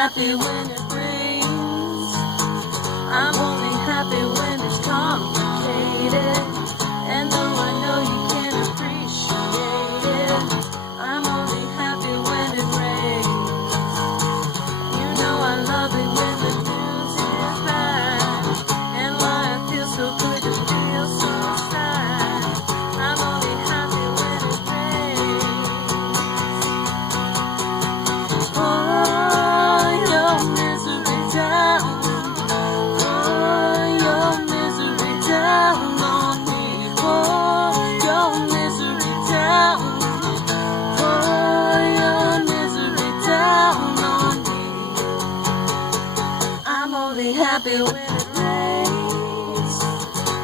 happy when it rains. I'm only happy when it's complicated. And though I know you can't appreciate it, I'm only happy when it rains. You know I love it when the news is bad, and why I feel so good to feel so sad. I'm only happy when it rains. Pour your misery down. Pour your misery down on me. Pour your misery down. Pour your misery down on me. I'm only happy when it rains.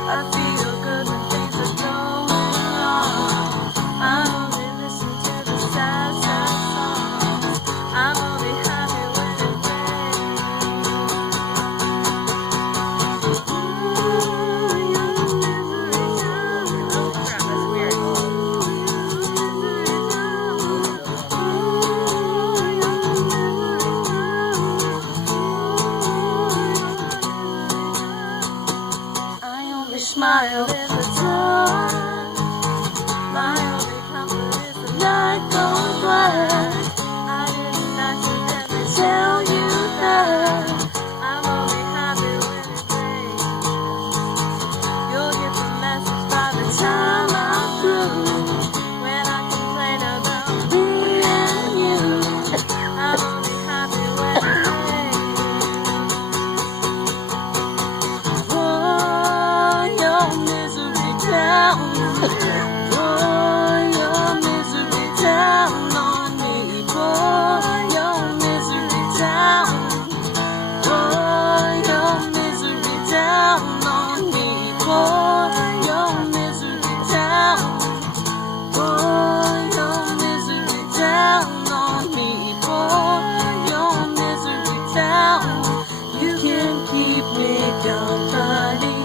I feel good when things are going wrong. I only listen to the sad, sad songs. I'm only happy when it rains. Pour your misery down. Oh crap, that's weird. Pour your misery down. Pour your misery down. I only smile in the dark. My only comfort is the night goes black. I didn't accidentally tell you that I'm only happy when it rains. You'll get the message by the time I'm through. When I complain about me and you, I'm only happy when it rains. Pour your misery down. Pour your misery down on me. Pour your misery down. Pour your misery down on me. Pour your misery down. Pour your misery down on me. Pour your misery down. You can keep me company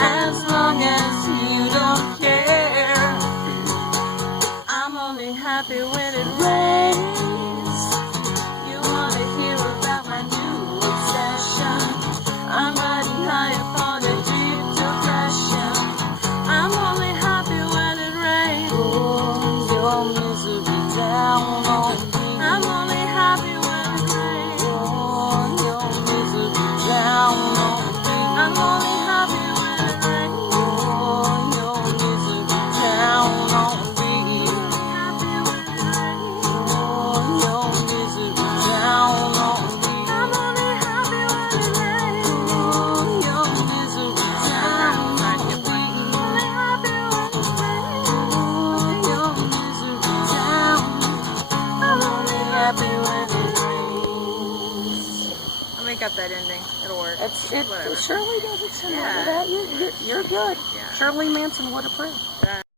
as long as you don't care. I'm only happy when it rains. You wanna hear about my new obsession? I'm riding high upon a deep depression. I'm only happy when it rains. Pour your misery down on me. I'm only happy when it rains. Pour your misery down on me. I'm only happy when it rains. Pour your misery down on me. Happy when it rains. Pour your misery down on me. I'm only happy when it rains. Pour your misery down on me. Only happy when it rains. Pour your misery down. I'm only happy when it rains. I'll make up that ending. It'll work. Whatever. Shirley does it similar to Yeah. that. You're good. Yeah. Shirley Manson would approve.